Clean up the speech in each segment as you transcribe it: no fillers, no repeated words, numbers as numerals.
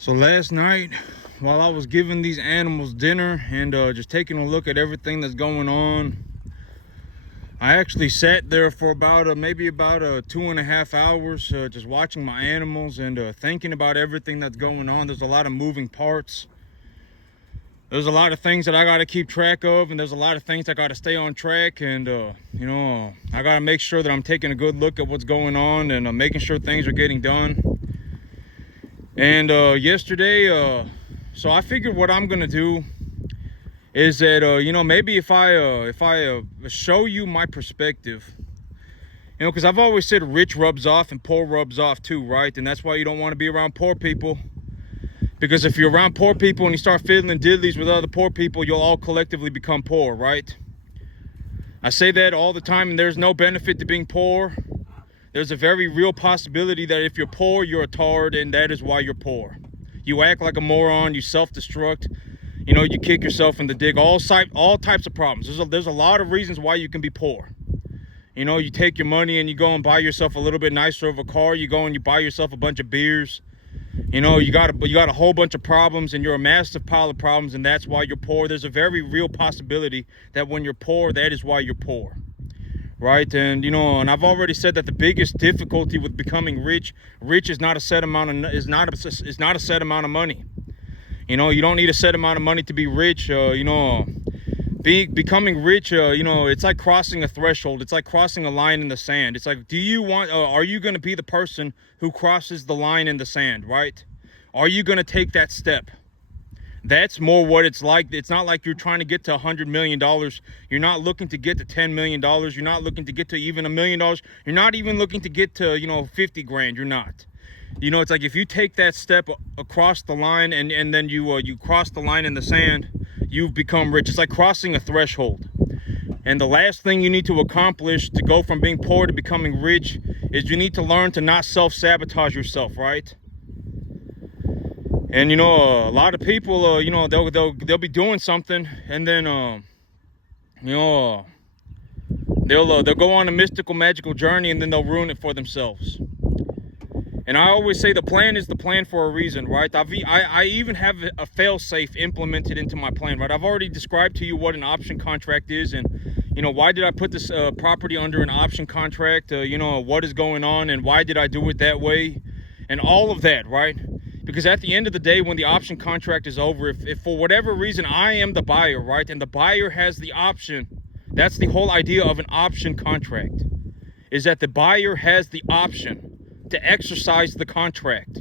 So last night, while I was giving these animals dinner and just taking a look at everything that's going on, I actually sat there for about maybe about 2.5 hours just watching my animals and thinking about everything that's going on. There's a lot of moving parts. There's a lot of things that I got to keep track of, and there's a lot of things I got to stay on track. And I got to make sure that I'm taking a good look at what's going on and making sure things are getting done. And yesterday, so I figured what I'm gonna do is that maybe if I show you my perspective, because I've always said rich rubs off and poor rubs off too, right? And that's why you don't want to be around poor people, because if you're around poor people and you start fiddling diddlies with other poor people, you'll all collectively become poor, right? I say that all the time, and there's no benefit to being poor. There's a very real possibility that if you're poor, you're a tard, and that is why you're poor. You act like a moron, you self-destruct, you kick yourself in the dick, all types of problems. There's a lot of reasons why you can be poor. You take your money and you go and buy yourself a little bit nicer of a car, you go and you buy yourself a bunch of beers. You got a whole bunch of problems, and you're a massive pile of problems, and that's why you're poor. There's a very real possibility that when you're poor, that is why you're poor. Right? And and I've already said that the biggest difficulty with becoming rich is not a set amount of a set amount of money. You don't need a set amount of money to be rich. Becoming rich, it's like crossing a threshold. It's like crossing a line in the sand. It's like, are you going to be the person who crosses the line in the sand, right? Are you going to take that step? That's more what it's like. It's not like you're trying to get to $100 million. You're not looking to get to $10 million. You're not looking to get to even $1 million. You're not even looking to get to, 50 grand. You're not. It's like if you take that step across the line and then you cross the line in the sand, you've become rich. It's like crossing a threshold. And the last thing you need to accomplish to go from being poor to becoming rich is you need to learn to not self-sabotage yourself, right? And a lot of people, they'll be doing something, and then they'll go on a mystical, magical journey, and then they'll ruin it for themselves. And I always say the plan is the plan for a reason, right? I even have a fail-safe implemented into my plan, right? I've already described to you what an option contract is, and why did I put this property under an option contract? What is going on, and why did I do it that way, and all of that, right? Because at the end of the day, when the option contract is over, if for whatever reason I am the buyer, right, and the buyer has the option, that's the whole idea of an option contract, is that the buyer has the option to exercise the contract,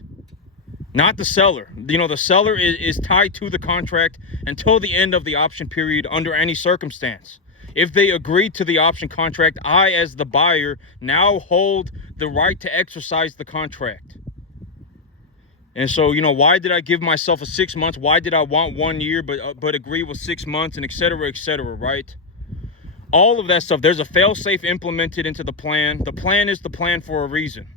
not the seller. The seller is tied to the contract until the end of the option period under any circumstance. If they agree to the option contract, I, as the buyer, now hold the right to exercise the contract. And so, why did I give myself a 6 months? Why did I want 1 year, but agree with 6 months, and et cetera, right? All of that stuff, there's a fail-safe implemented into the plan. The plan is the plan for a reason,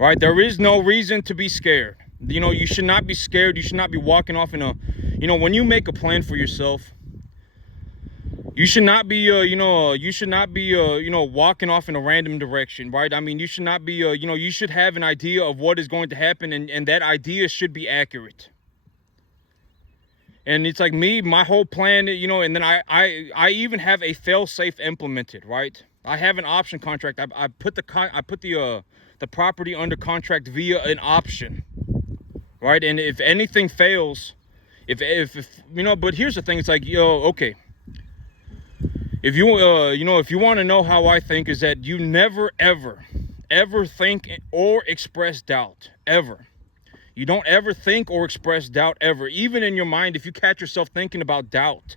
right? There is no reason to be scared. You should not be scared. You should not be walking off in when you make a plan for yourself, you should not be, walking off in a random direction, right? I mean, you should not be, you should have an idea of what is going to happen, and that idea should be accurate. And it's like my whole plan, and then I even have a fail-safe implemented, right? I have an option contract. I put the property under contract via an option, right? And if anything fails, but here's the thing, it's like, okay. If you want to know how I think, is that you never, ever think or express doubt, ever. You don't ever think or express doubt, ever. Even in your mind, if you catch yourself thinking about doubt,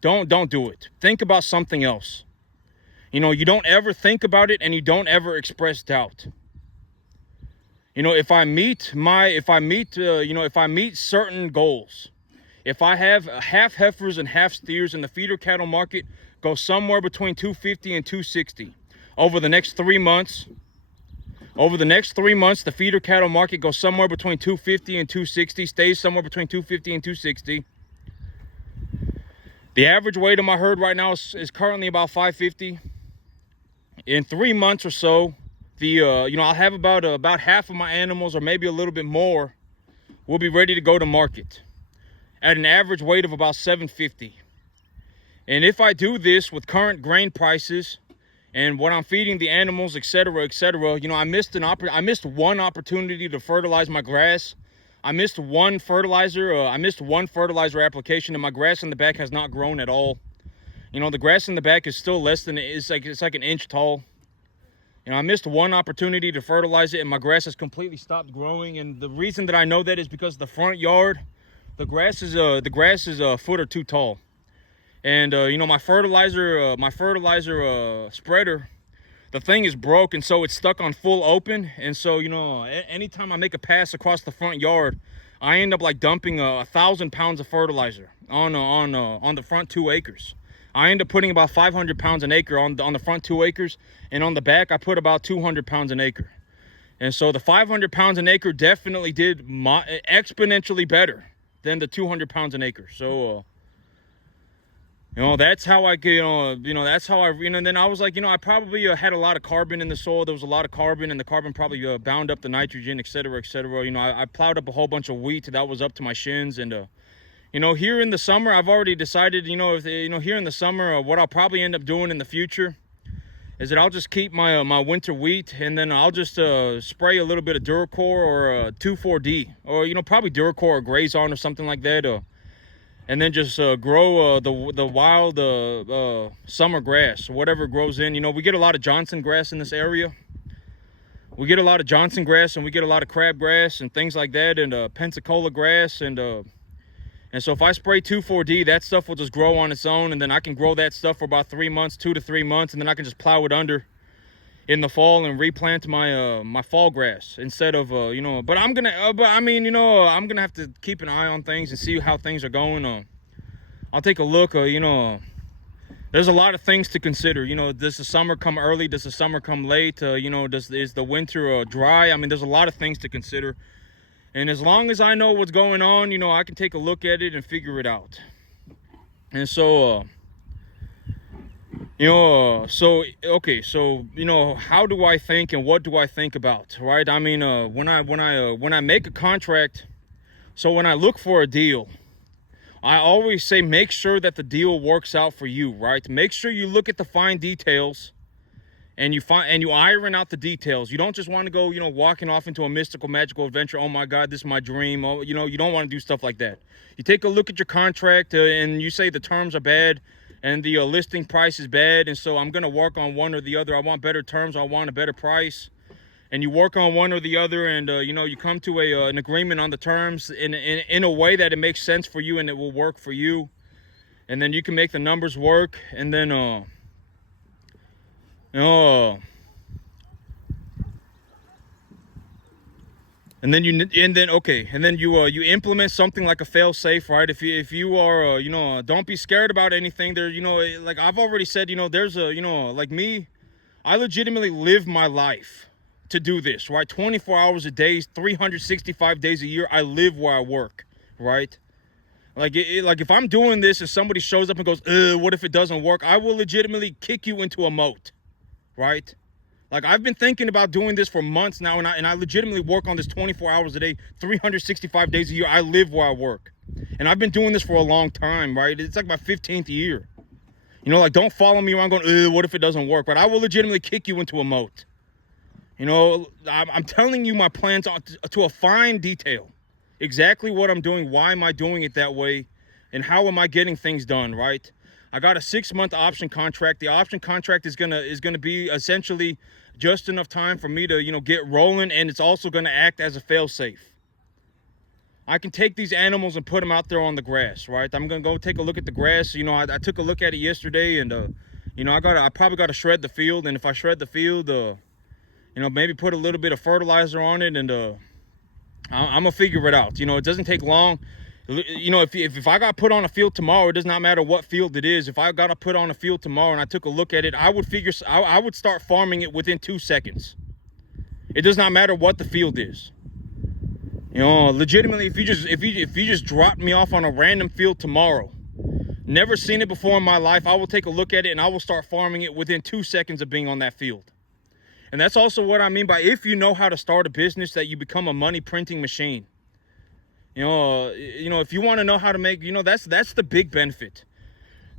don't do it. Think about something else. You don't ever think about it, and you don't ever express doubt. If I meet certain goals, if I have half heifers and half steers in the feeder cattle market, go somewhere between 250 and 260 over the next 3 months. Over the next 3 months, the feeder cattle market goes somewhere between 250 and 260, stays somewhere between 250 and 260. The average weight of my herd right now is currently about 550. In 3 months or so, I'll have about half of my animals, or maybe a little bit more, will be ready to go to market at an average weight of about 750. And if I do this with current grain prices and what I'm feeding the animals, etc., etc., you know, I missed one opportunity to fertilize my grass. I missed one fertilizer application, and my grass in the back has not grown at all. You know, the grass in the back is still less than, it's like an inch tall. You know, I missed one opportunity to fertilize it, and my grass has completely stopped growing. And the reason that I know that is because the front yard, the grass is a foot or two tall. And you know, my fertilizer spreader, the thing is broke, and so it's stuck on full open. And so, you know, anytime I make a pass across the front yard, I end up like dumping 1,000 pounds of fertilizer on the front 2 acres. I end up putting about 500 pounds an acre on the front 2 acres, and on the back I put about 200 pounds an acre. And so the 500 pounds an acre definitely did exponentially better than the 200 pounds an acre. So you know, that's how I, that's how I, and then I was like, you know, I probably had a lot of carbon in the soil. There was a lot of carbon, and the carbon probably bound up the nitrogen, etc., etc. You know, I plowed up a whole bunch of wheat that was up to my shins. And you know, here in the summer, I've already decided, you know, here in the summer, what I'll probably end up doing in the future is that I'll just keep my my winter wheat, and then I'll just spray a little bit of Duracore or 2,4-D, or, you know, probably Duracore or Grazon or something like that, and then just grow the wild summer grass, whatever grows in. You know, we get a lot of Johnson grass in this area. We get a lot of Johnson grass, and we get a lot of crabgrass and things like that, and Pensacola grass, and so if I spray 2,4-D, that stuff will just grow on its own, and then I can grow that stuff for about 3 months, 2 to 3 months, and then I can just plow it under in the fall and replant my my fall grass instead of you know. But I'm gonna I'm gonna have to keep an eye on things and see how things are going. I'll take a look. You know, there's a lot of things to consider. You know, does the summer come early? Does the summer come late? You know, is the winter dry? I mean, there's a lot of things to consider. And as long as I know what's going on, you know, I can take a look at it and figure it out. And so you know, okay, so, you know, how do I think and what do I think about, right? I mean, when I make a contract, so when I look for a deal, I always say make sure that the deal works out for you, right? Make sure you look at the fine details and you iron out the details. You don't just want to go, you know, walking off into a mystical, magical adventure. Oh my God, this is my dream. Oh, you know, you don't want to do stuff like that. You take a look at your contract and you say the terms are bad and the listing price is bad, and so I'm going to work on one or the other. I want better terms. I want a better price. And you work on one or the other, and you know, you come to an agreement on the terms in a way that it makes sense for you and it will work for you. And then you can make the numbers work, and then you know, and then you implement something like a fail safe, right? If you are you know, don't be scared about anything. There, you know, like I've already said, you know, there's a, you know, like me, I legitimately live my life to do this, right? 24 hours a day, 365 days a year, I live where I work, right? Like like if I'm doing this and somebody shows up and goes, what if it doesn't work? I will legitimately kick you into a moat, right? Like, I've been thinking about doing this for months now, and I legitimately work on this 24 hours a day, 365 days a year. I live where I work. And I've been doing this for a long time, right? It's like my 15th year. You know, like, don't follow me around going, what if it doesn't work? But I will legitimately kick you into a moat. You know, I'm telling you my plans to a fine detail. Exactly what I'm doing, why am I doing it that way, and how am I getting things done, right? I got a 6-month option contract. The option contract is gonna be essentially just enough time for me to, you know, get rolling, and it's also gonna act as a fail-safe. I can take these animals and put them out there on the grass, right? I'm gonna go take a look at the grass. You know, I took a look at it yesterday, and you know, I probably gotta shred the field, and if I shred the field, you know, maybe put a little bit of fertilizer on it, and I'm gonna figure it out. You know, it doesn't take long. You know, if I got put on a field tomorrow, it does not matter what field it is. If I got to put on a field tomorrow and I took a look at it, I would start farming it within 2 seconds. It does not matter what the field is. You know, legitimately, if you just dropped me off on a random field tomorrow, never seen it before in my life, I will take a look at it and I will start farming it within 2 seconds of being on that field. And that's also what I mean by, if you know how to start a business, that you become a money printing machine. If you want to know how to make, that's the big benefit.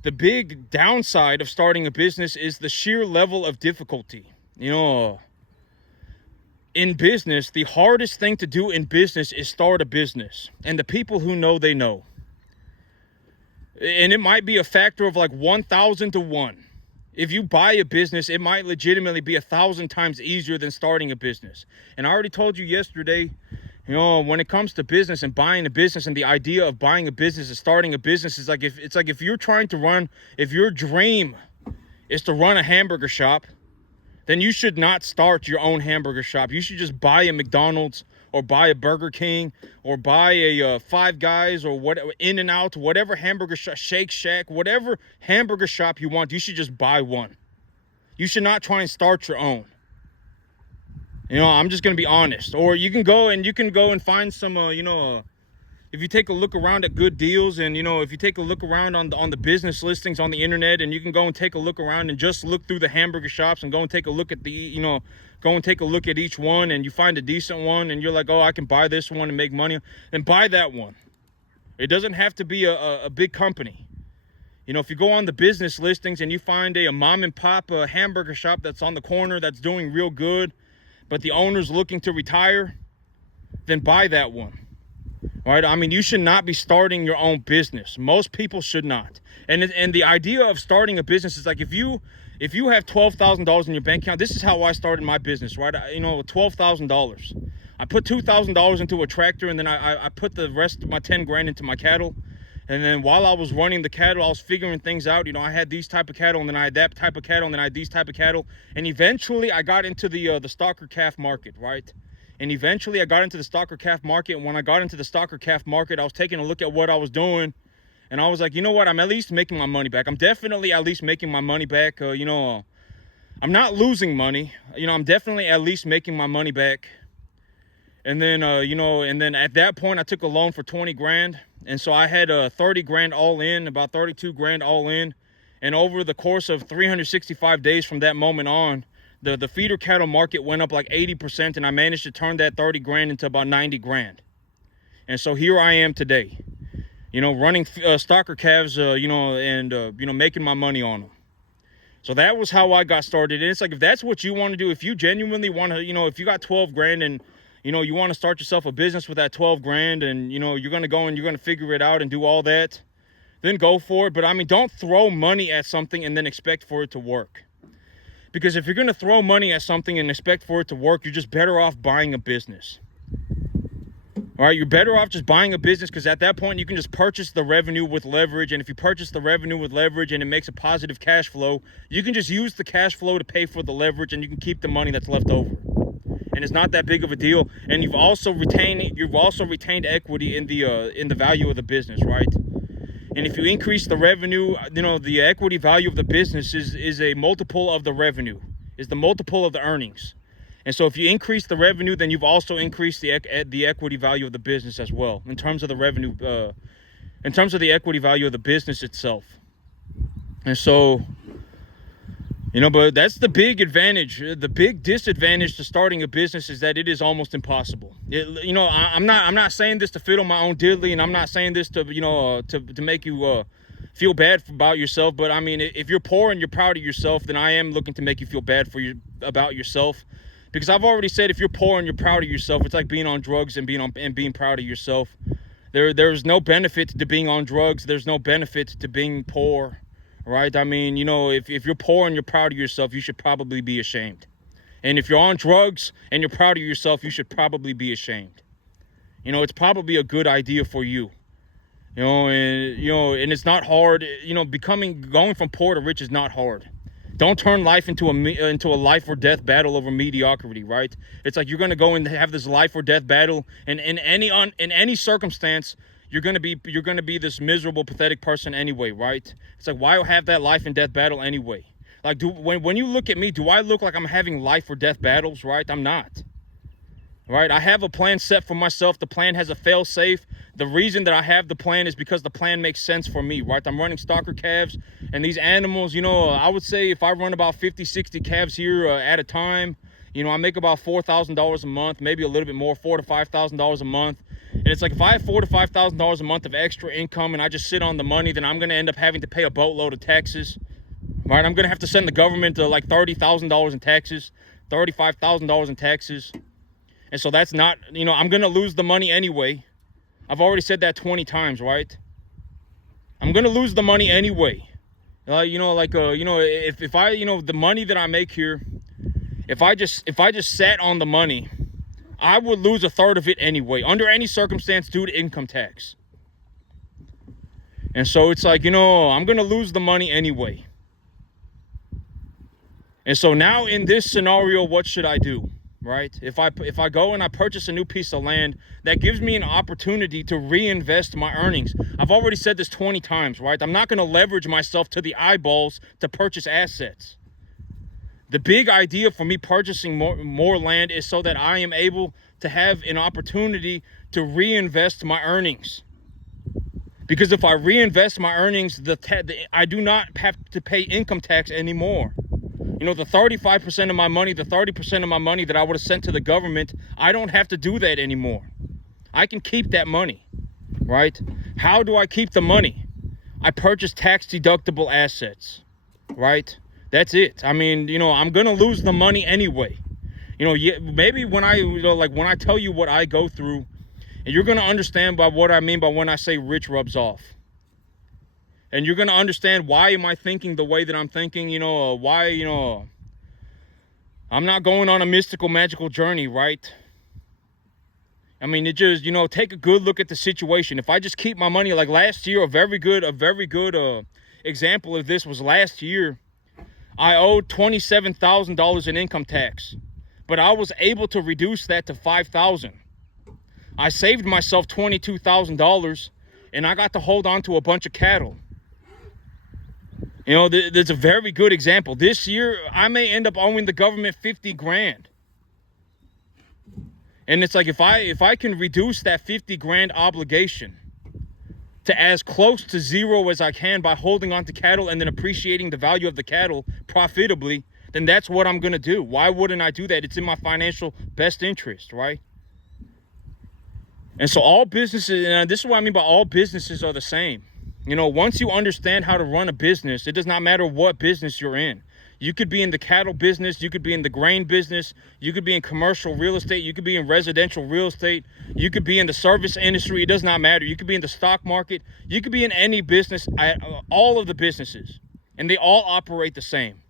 The big downside of starting a business is the sheer level of difficulty. In business, the hardest thing to do in business is start a business. And the people who know, they know. And it might be a factor of like 1,000 to 1. If you buy a business, it might legitimately be 1,000 times easier than starting a business. And I already told you yesterday, when it comes to business and buying a business, and the idea of buying a business and starting a business is if you're trying to run, if your dream is to run a hamburger shop, then you should not start your own hamburger shop. You should just buy a McDonald's or buy a Burger King or buy a Five Guys or whatever, In-N-Out, whatever hamburger shop, Shake Shack, whatever hamburger shop you want. You should just buy one. You should not try and start your own. I'm just going to be honest. Or you can go and find some, if you take a look around at good deals, and if you take a look around on the business listings on the internet, and you can go and take a look around and just look through the hamburger shops and go and take a look at each one, and you find a decent one and you're like, oh, I can buy this one and make money, then buy that one. It doesn't have to be a big company. If you go on the business listings and you find a mom and pop hamburger shop that's on the corner that's doing real good, but the owner's looking to retire, then buy that one. Right? I mean, you should not be starting your own business. Most people should not. And the idea of starting a business is like, if you have $12,000 in your bank account, this is how I started my business, right? $12,000. I put $2,000 into a tractor, and then I put the rest of my 10 grand into my cattle. And then while I was running the cattle, I was figuring things out. I had these type of cattle, and then I had that type of cattle, and then I had these type of cattle. And eventually I got into the stocker calf market, right? And eventually I got into the stocker calf market. And when I got into the stocker calf market, I was taking a look at what I was doing. And I was like, you know what? I'm at least making my money back. I'm definitely at least making my money back. I'm not losing money. I'm definitely at least making my money back. And then, and then at that point, I took a loan for 20 grand. And so I had 30 grand all in, about 32 grand all in. And over the course of 365 days from that moment on, the feeder cattle market went up like 80%, and I managed to turn that 30 grand into about 90 grand. And so here I am today, running stocker calves, and making my money on them. So that was how I got started. And it's like, if that's what you want to do, if you genuinely want to, if you got 12 grand and, you want to start yourself a business with that 12 grand and, you're going to go and you're going to figure it out and do all that, then go for it. But I mean, don't throw money at something and then expect for it to work. Because if you're going to throw money at something and expect for it to work, you're just better off buying a business. All right, you're better off just buying a business, because at that point you can just purchase the revenue with leverage. And if you purchase the revenue with leverage and it makes a positive cash flow, you can just use the cash flow to pay for the leverage, and you can keep the money that's left over. And it's not that big of a deal. And you've also retained equity in the value of the business, right? And if you increase the revenue, the equity value of the business is a multiple of the revenue, is the multiple of the earnings. And so if you increase the revenue, then you've also increased the equity value of the business as well, in terms of the revenue, in terms of the equity value of the business itself. And so, but that's the big advantage. The big disadvantage to starting a business is that it is almost impossible. I'm not saying this to fiddle my own diddly, and I'm not saying this to to make you feel bad about yourself. But I mean, if you're poor and you're proud of yourself, then I am looking to make you feel bad about yourself, because I've already said, if you're poor and you're proud of yourself, it's like being on drugs and being proud of yourself. There's no benefit to being on drugs. There's no benefit to being poor. Right? I mean, if you're poor and you're proud of yourself, you should probably be ashamed. And if you're on drugs and you're proud of yourself, you should probably be ashamed. It's probably a good idea for you. And it's not hard. Going from poor to rich is not hard. Don't turn life into a life or death battle over mediocrity, right? It's like you're going to go and have this life or death battle, and in any circumstance, you're gonna be this miserable, pathetic person anyway, right? It's like, why have that life and death battle anyway? Like, when you look at me, do I look like I'm having life or death battles, right? I'm not. Right? I have a plan set for myself. The plan has a fail safe. The reason that I have the plan is because the plan makes sense for me, right? I'm running stocker calves, and these animals, I would say if I run about 50, 60 calves here at a time, I make about $4,000 a month, maybe a little bit more, $4,000 to $5,000 a month. And it's like, if I have $4,000 to $5,000 a month of extra income and I just sit on the money, then I'm going to end up having to pay a boatload of taxes, right? I'm going to have to send the government like $30,000 in taxes, $35,000 in taxes. And so that's not, I'm going to lose the money anyway. I've already said that 20 times, right? I'm going to lose the money anyway. If I, the money that I make here, if I just sat on the money, I would lose a third of it anyway, under any circumstance, due to income tax. And so it's like, I'm going to lose the money anyway. And so now in this scenario, what should I do, right? If I go and I purchase a new piece of land, that gives me an opportunity to reinvest my earnings. I've already said this 20 times, right? I'm not going to leverage myself to the eyeballs to purchase assets. The big idea for me purchasing more land is so that I am able to have an opportunity to reinvest my earnings. Because if I reinvest my earnings, I do not have to pay income tax anymore. The 35% of my money, the 30% of my money that I would have sent to the government, I don't have to do that anymore. I can keep that money, right? How do I keep the money? I purchase tax-deductible assets, right? That's it. I mean, I'm going to lose the money anyway. Maybe when I tell you what I go through, and you're going to understand by what I mean by when I say rich rubs off. And you're going to understand why am I thinking the way that I'm thinking, why, I'm not going on a mystical, magical journey, right? I mean, it just, take a good look at the situation. If I just keep my money, like last year, a very good example of this was last year. I owed $27,000 in income tax, but I was able to reduce that to $5,000. I saved myself $22,000, and I got to hold on to a bunch of cattle. There's a very good example. This year, I may end up owing the government 50 grand. And it's like, if I can reduce that 50 grand obligation to as close to zero as I can by holding on to cattle and then appreciating the value of the cattle profitably, then that's what I'm going to do. Why wouldn't I do that? It's in my financial best interest, right? And so all businesses, and this is what I mean by all businesses are the same. Once you understand how to run a business, it does not matter what business you're in. You could be in the cattle business, you could be in the grain business, you could be in commercial real estate, you could be in residential real estate, you could be in the service industry, it does not matter. You could be in the stock market, you could be in any business, all of the businesses, and they all operate the same,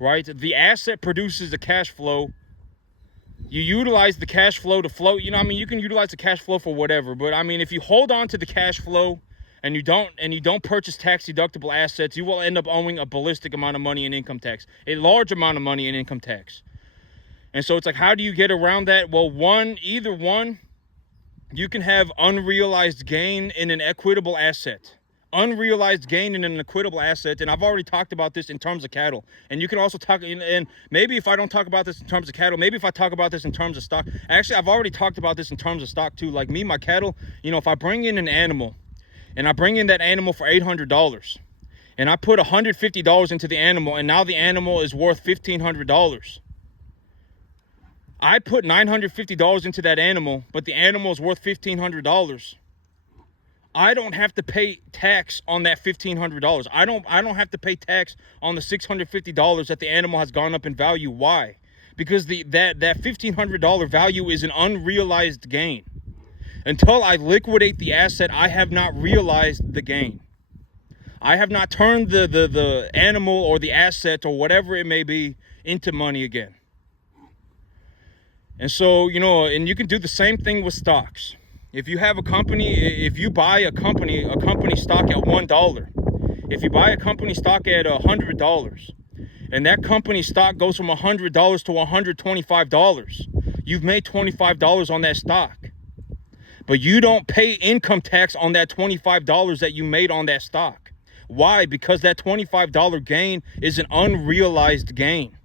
right? The asset produces the cash flow. You utilize the cash flow to flow, you can utilize the cash flow for whatever, but if you hold on to the cash flow, and you don't purchase tax-deductible assets, you will end up owing a ballistic amount of money in income tax, a large amount of money in income tax. And so it's like, how do you get around that? Well, either one, you can have unrealized gain in an equitable asset. Unrealized gain in an equitable asset, and I've already talked about this in terms of cattle. And you can also talk, and maybe if I don't talk about this in terms of cattle, maybe if I talk about this in terms of stock. Actually, I've already talked about this in terms of stock too. Like me, my cattle, if I bring in an animal, and I bring in that animal for $800, and I put $150 into the animal, and now the animal is worth $1,500. I put $950 into that animal, but the animal is worth $1,500. I don't have to pay tax on that $1,500. I don't have to pay tax on the $650 that the animal has gone up in value. Why? Because that $1,500 value is an unrealized gain. Until I liquidate the asset, I have not realized the gain. I have not turned the animal or the asset or whatever it may be into money again. And so, and you can do the same thing with stocks. If you have a company, if you buy a company stock at $1, if you buy a company stock at $100, and that company stock goes from $100 to $125, you've made $25 on that stock. But you don't pay income tax on that $25 that you made on that stock. Why? Because that $25 gain is an unrealized gain.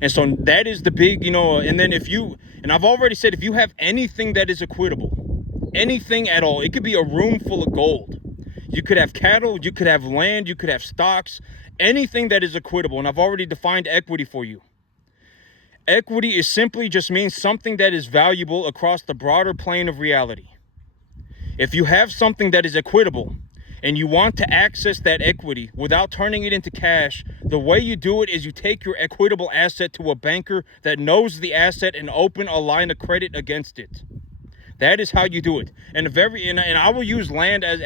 And so that is the big, and then and I've already said, if you have anything that is equitable, anything at all, it could be a room full of gold. You could have cattle, you could have land, you could have stocks, anything that is equitable. And I've already defined equity for you. Equity is simply just means something that is valuable across the broader plane of reality. If you have something that is equitable and you want to access that equity without turning it into cash, the way you do it is you take your equitable asset to a banker that knows the asset and open a line of credit against it. That is how you do it. And I will use land as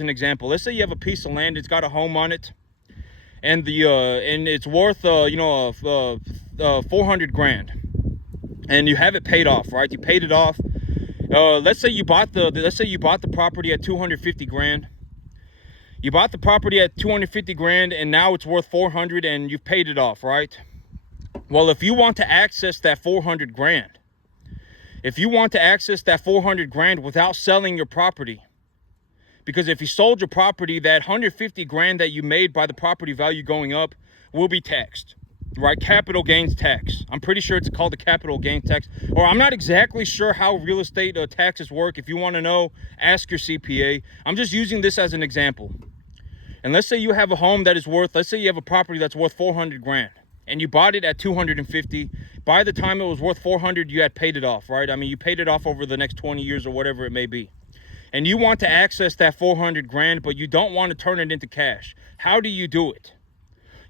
an example. Let's say you have a piece of land, it's got a home on it, and it's worth 400 grand, and you have it paid off, right? You paid it off. Let's say you bought the property at 250 grand. You bought the property at 250 grand, and now it's worth 400, and you've paid it off, right? Well, if you want to access that 400 grand, without selling your property, because if you sold your property, that 150 grand that you made by the property value going up will be taxed, right? Capital gains tax. I'm pretty sure it's called the capital gains tax, or I'm not exactly sure how real estate taxes work. If you want to know, ask your CPA. I'm just using this as an example. And let's say you have a home that is worth, let's say you have a property that's worth 400 grand, and you bought it at 250. By the time it was worth 400, you had paid it off, right? I mean, you paid it off over the next 20 years or whatever it may be. And you want to access that 400 grand, but you don't want to turn it into cash. How do you do it?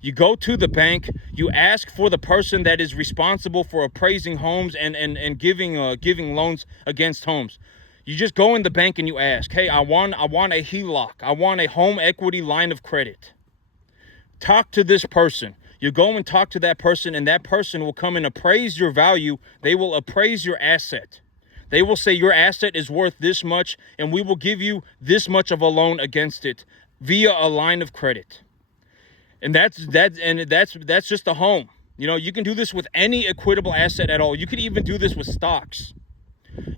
You go to the bank, you ask for the person that is responsible for appraising homes and giving loans against homes. You just go in the bank and you ask, hey, I want a HELOC. I want a home equity line of credit. Talk to this person. You go and talk to that person, and that person will come and appraise your value. They will appraise your asset. They will say your asset is worth this much, and we will give you this much of a loan against it via a line of credit. And that's just a home. You know, you can do this with any equitable asset at all. You could even do this with stocks.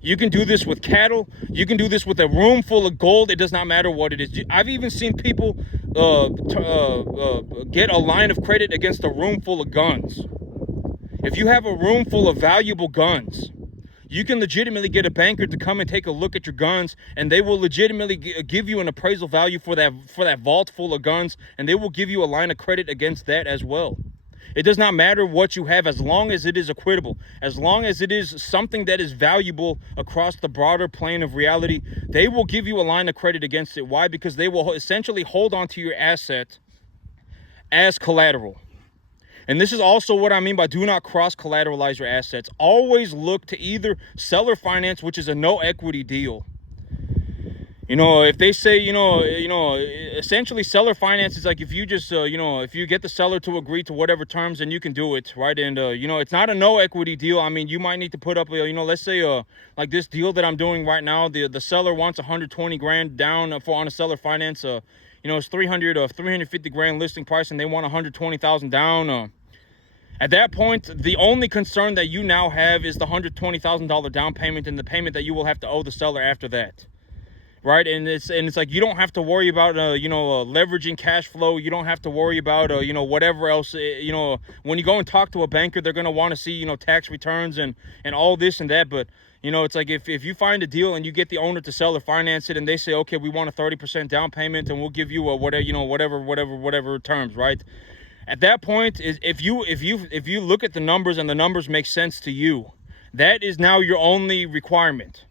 You can do this with cattle. You can do this with a room full of gold. It does not matter what it is. I've even seen people get a line of credit against a room full of guns. If you have a room full of valuable guns, you can legitimately get a banker to come and take a look at your guns, and they will legitimately give you an appraisal value for that vault full of guns, and they will give you a line of credit against that as well. It does not matter what you have, as long as it is equitable, as long as it is something that is valuable across the broader plane of reality. They will give you a line of credit against it. Why? Because they will essentially hold on to your asset as collateral. And this is also what I mean by do not cross collateralize your assets. Always look to either seller finance, which is a no equity deal. You know, if they say, essentially seller finance is like if you just, if you get the seller to agree to whatever terms, then you can do it, right? And, it's not a no equity deal. I mean, you might need to put up, let's say, like this deal that I'm doing right now, the seller wants 120 grand down on a seller finance. It's 350 grand listing price, and they want 120,000 down. At that point, the only concern that you now have is the $120,000 down payment and the payment that you will have to owe the seller after that. Right, and it's like you don't have to worry about leveraging cash flow. You don't have to worry about whatever else. When you go and talk to a banker, they're gonna want to see tax returns and all this and that. But it's like if you find a deal and you get the owner to sell or finance it, and they say, okay, we want a 30% down payment, and we'll give you a whatever terms, right? At that point, if you look at the numbers and the numbers make sense to you, that is now your only requirement.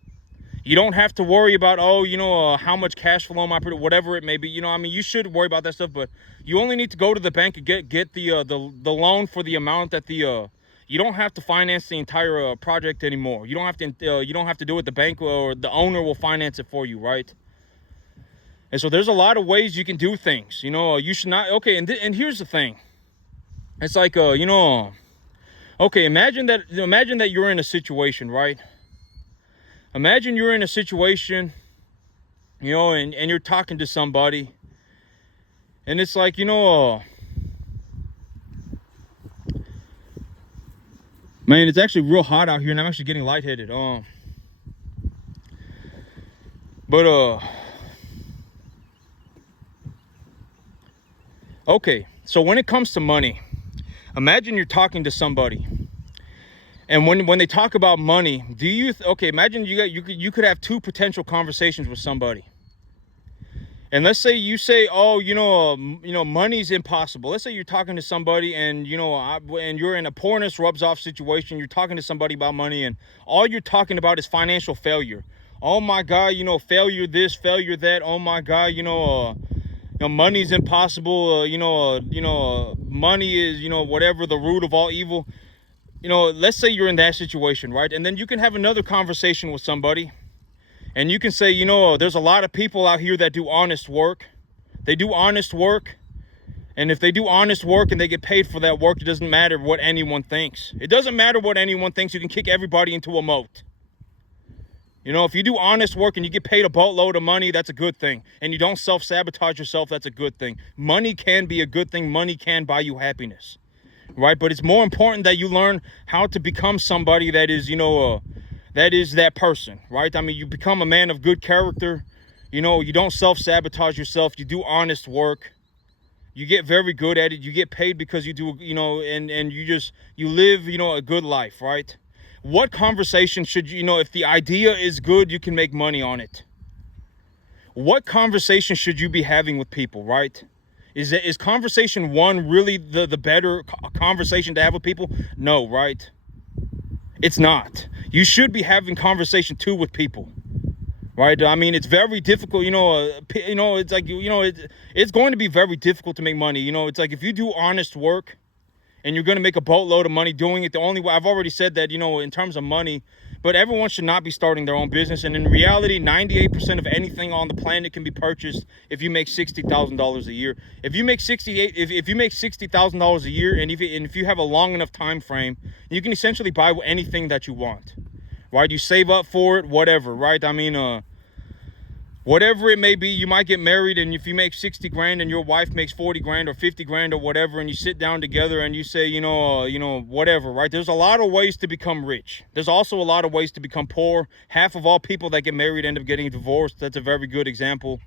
You don't have to worry about, how much cash flow am I putting, whatever it may be. You should worry about that stuff, but you only need to go to the bank and get the loan for the amount that you don't have to finance the entire project anymore. You don't have to do it. The bank or the owner will finance it for you, right? And so there's a lot of ways you can do things. You should not. Okay, and here's the thing. It's like okay, imagine that you're in a situation, right? Imagine you're in a situation, and you're talking to somebody, and it's like, man, it's actually real hot out here, and I'm actually getting lightheaded. Okay, so when it comes to money, imagine you're talking to somebody. And when they talk about money, imagine you could have two potential conversations with somebody. And let's say you say, money's impossible. Let's say you're talking to somebody and you're in a poorness rubs off situation. You're talking to somebody about money, and all you're talking about is financial failure. oh my God, you know, failure this, failure that. Oh my God, money's impossible. Money is, whatever, the root of all evil. Let's say you're in that situation, right? And then you can have another conversation with somebody, and you can say, there's a lot of people out here that do honest work. They do honest work. And if they do honest work and they get paid for that work, it doesn't matter what anyone thinks. It doesn't matter what anyone thinks. You can kick everybody into a moat. If you do honest work and you get paid a boatload of money, that's a good thing. And you don't self-sabotage yourself, that's a good thing. Money can be a good thing. Money can buy you happiness, right? But it's more important that you learn how to become somebody that is, that person, right? I mean, you become a man of good character. You don't self-sabotage yourself. You do honest work. You get very good at it. You get paid because you do, and you live, a good life, right? What conversation should if the idea is good, you can make money on it. What conversation should you be having with people, right? Is conversation one really the better conversation to have with people? No, right? It's not. You should be having conversation two with people. Right? I mean, it's very difficult, it's like, it's going to be very difficult to make money. It's like if you do honest work and you're going to make a boatload of money doing it the only way, I've already said that, in terms of money, but everyone should not be starting their own business. And in reality, 98% of anything on the planet can be purchased if you make $60,000 a year. If you make $60,000 a year, and if you have a long enough time frame, you can essentially buy anything that you want. Right? You save up for it, whatever, right? I mean, whatever it may be, you might get married, and if you make 60 grand and your wife makes 40 grand or 50 grand or whatever, and you sit down together and you say, whatever, right? There's a lot of ways to become rich. There's also a lot of ways to become poor. Half of all people that get married end up getting divorced. That's a very good example.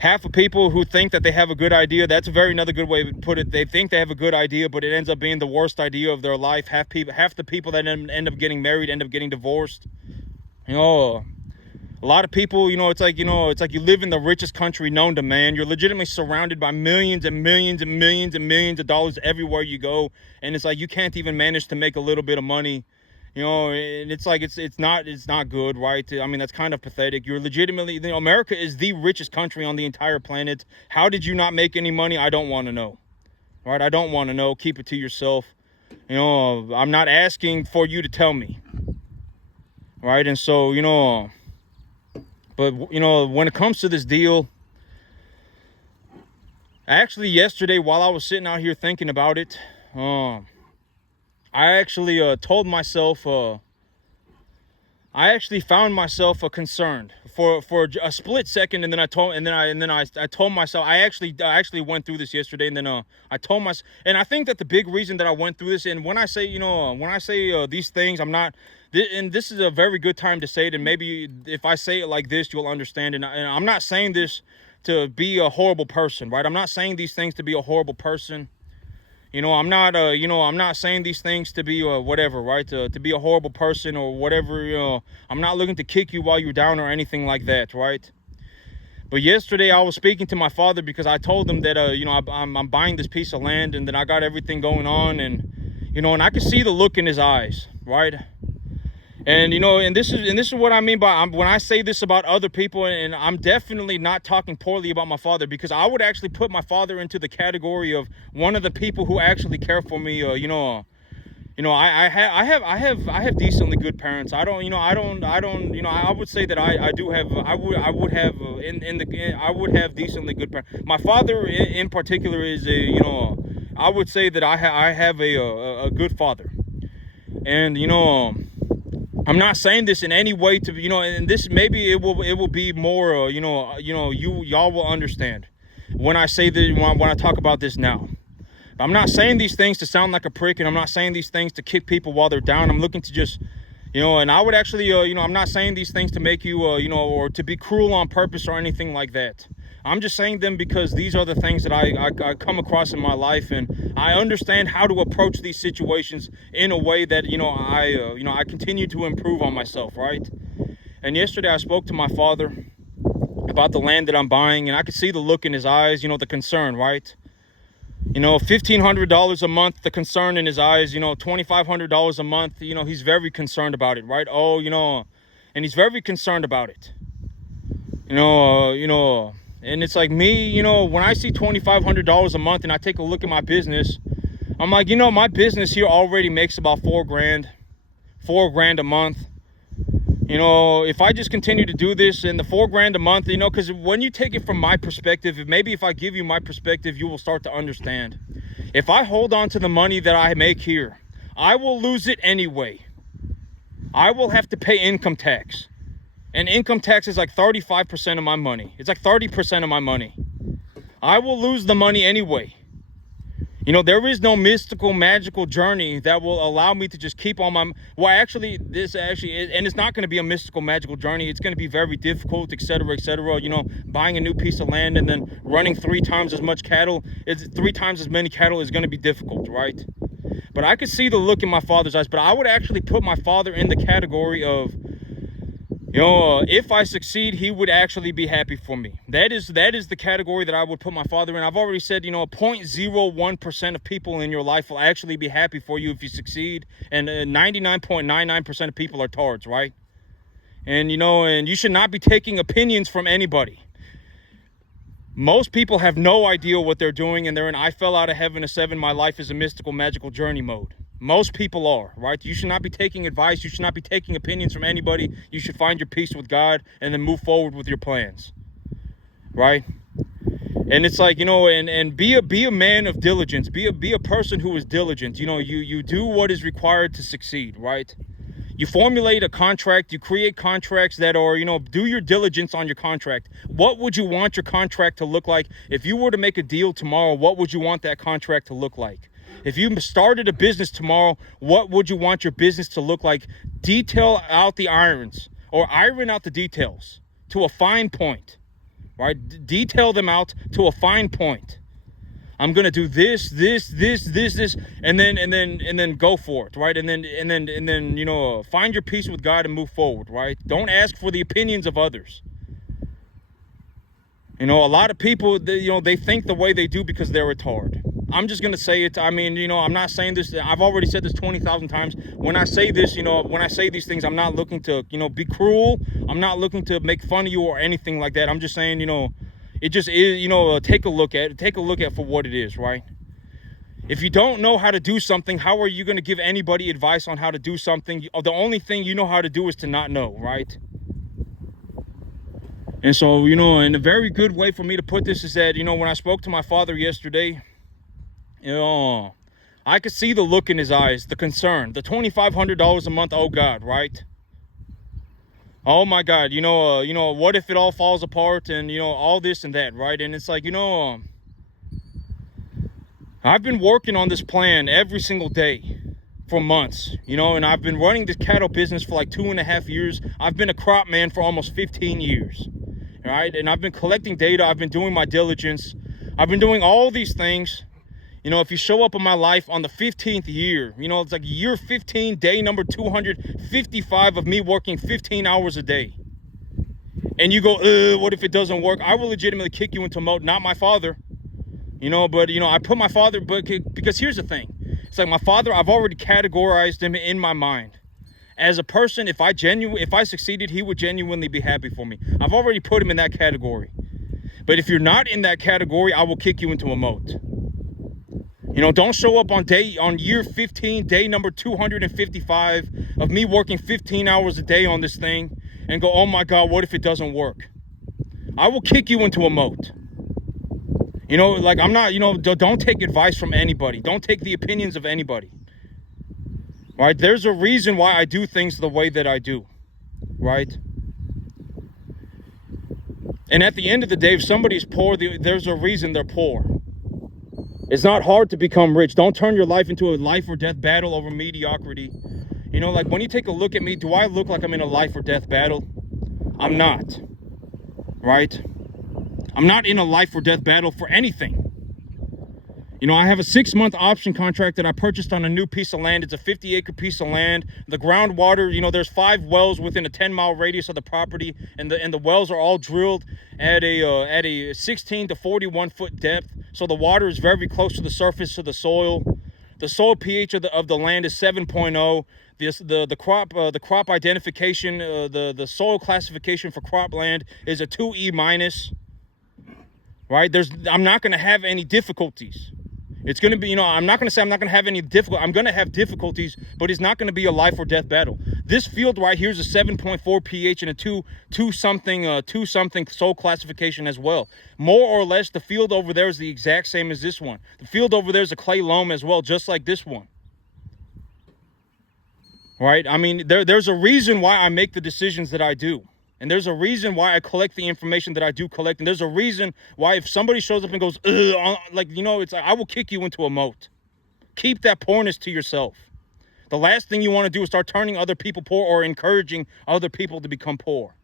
Half of people who think that they have a good idea, that's another good way to put it. They think they have a good idea, but it ends up being the worst idea of their life. Half the people that end up getting married end up getting divorced. A lot of people, it's like you live in the richest country known to man. You're legitimately surrounded by millions and millions and millions and millions of dollars everywhere you go, and it's like you can't even manage to make a little bit of money. And it's like it's not good, right? I mean, that's kind of pathetic. You're legitimately, America is the richest country on the entire planet. How did you not make any money? I don't want to know, right? I don't want to know. Keep it to yourself. I'm not asking for you to tell me, right? And so, but when it comes to this deal, actually yesterday while I was sitting out here thinking about it, I actually told myself, I actually found myself concerned for a split second, and then I told myself, I actually went through this yesterday, and then I told myself, and I think that the big reason that I went through this, and when I say these things, I'm not, and this is a very good time to say it, and maybe if I say it like this, you'll understand, and I'm not saying this to be a horrible person, right? I'm not saying these things to be a horrible person. I'm not saying these things to be whatever, right? To be a horrible person or whatever, I'm not looking to kick you while you're down or anything like that, right? But yesterday I was speaking to my father because I told him that, I'm buying this piece of land and that I got everything going on, and, and I could see the look in his eyes, right? And, and this is what I mean by, when I say this about other people, and I'm definitely not talking poorly about my father, because I would actually put my father into the category of one of the people who actually care for me. I have decently good parents. I would say that I would have decently good parents. My father in particular is I would say that I have a good father. And, I'm not saying this in any way to, and this, maybe it will be more, y'all will understand when I say that, when I talk about this now. I'm not saying these things to sound like a prick, and I'm not saying these things to kick people while they're down. I'm looking to just, and I would actually, I'm not saying these things to make you, or to be cruel on purpose or anything like that. I'm just saying them because these are the things that I come across in my life, and I understand how to approach these situations in a way that, I continue to improve on myself, right? And yesterday I spoke to my father about the land that I'm buying, and I could see the look in his eyes, the concern, right? $1,500 a month, the concern in his eyes, $2,500 a month, he's very concerned about it, right? Oh, and he's very concerned about it. And it's like me, when I see $2,500 a month and I take a look at my business, I'm like, my business here already makes about $4,000 a month. If I just continue to do this and the $4,000 a month, because when you take it from my perspective, maybe if I give you my perspective, you will start to understand. If I hold on to the money that I make here, I will lose it anyway. I will have to pay income tax. And income tax is like 35% of my money. It's like 30% of my money. I will lose the money anyway. There is no mystical, magical journey that will allow me to just keep on my... and it's not going to be a mystical, magical journey. It's going to be very difficult, etc., etc. Buying a new piece of land and then running 3 times as much cattle. 3 times as many cattle is going to be difficult, right? But I could see the look in my father's eyes. But I would actually put my father in the category of... if I succeed, he would actually be happy for me. That is the category that I would put my father in. I've already said, 0.01% of people in your life will actually be happy for you if you succeed. And 99.99% of people are tards, right? And, and you should not be taking opinions from anybody. Most people have no idea what they're doing, and they're in I fell out of heaven to 7, my life is a mystical, magical journey mode. Most people are, right? You should not be taking advice. You should not be taking opinions from anybody. You should find your peace with God and then move forward with your plans, right? And it's like, and be a man of diligence. Be a person who is diligent. You do what is required to succeed, right? You formulate a contract. You create contracts that are, do your diligence on your contract. What would you want your contract to look like? If you were to make a deal tomorrow, what would you want that contract to look like? If you started a business tomorrow, what would you want your business to look like? Detail out the irons, or iron out the details to a fine point, right? Detail them out to a fine point. I'm gonna do this, and then go for it, right? And then find your peace with God and move forward, right? Don't ask for the opinions of others. A lot of people, they think the way they do because they're retarded. I'm just going to say it. I'm not saying this. I've already said this 20,000 times. When I say this, when I say these things, I'm not looking to, be cruel. I'm not looking to make fun of you or anything like that. I'm just saying, it just is, take a look at for what it is, right? If you don't know how to do something, how are you going to give anybody advice on how to do something? The only thing you know how to do is to not know, right? And so, and a very good way for me to put this is that, when I spoke to my father yesterday, I could see the look in his eyes, the concern, the $2,500 a month. Oh God, right? Oh my God, what if it all falls apart and, all this and that, right? And it's like, I've been working on this plan every single day for months, and I've been running this cattle business for like 2.5 years. I've been a crop man for almost 15 years, right? And I've been collecting data. I've been doing my diligence. I've been doing all these things. If you show up in my life on the 15th year, it's like year 15, day number 255 of me working 15 hours a day. And you go, what if it doesn't work? I will legitimately kick you into mode, not my father. But, I put my father, because here's the thing. It's like my father, I've already categorized him in my mind. As a person, if I succeeded, he would genuinely be happy for me. I've already put him in that category. But if you're not in that category, I will kick you into a moat. Don't show up on year 15, day number 255 of me working 15 hours a day on this thing and go, oh my God, what if it doesn't work? I will kick you into a moat. I'm not, don't take advice from anybody. Don't take the opinions of anybody. Right? There's a reason why I do things the way that I do. Right? And at the end of the day, if somebody's poor, there's a reason they're poor. It's not hard to become rich. Don't turn your life into a life or death battle over mediocrity. Like when you take a look at me, do I look like I'm in a life or death battle? I'm not. Right? I'm not in a life or death battle for anything. I have a 6-month option contract that I purchased on a new piece of land. It's a 50-acre piece of land. The groundwater, there's 5 wells within a 10-mile radius of the property, and the wells are all drilled at a 16 to 41 foot depth. So the water is very close to the surface of the soil. The soil pH of the land is 7.0. The crop identification, the soil classification for cropland is a 2E minus, right? I'm not going to have any difficulties. It's going to be, I'm not going to say I'm not going to have any difficult. I'm going to have difficulties, but it's not going to be a life or death battle. This field right here is a 7.4 pH and a two something soil classification as well. More or less, the field over there is the exact same as this one. The field over there is a clay loam as well, just like this one. Right? I mean, there's a reason why I make the decisions that I do. And there's a reason why I collect the information that I do collect. And there's a reason why if somebody shows up and goes, like, it's like, I will kick you into a moat. Keep that poorness to yourself. The last thing you want to do is start turning other people poor or encouraging other people to become poor.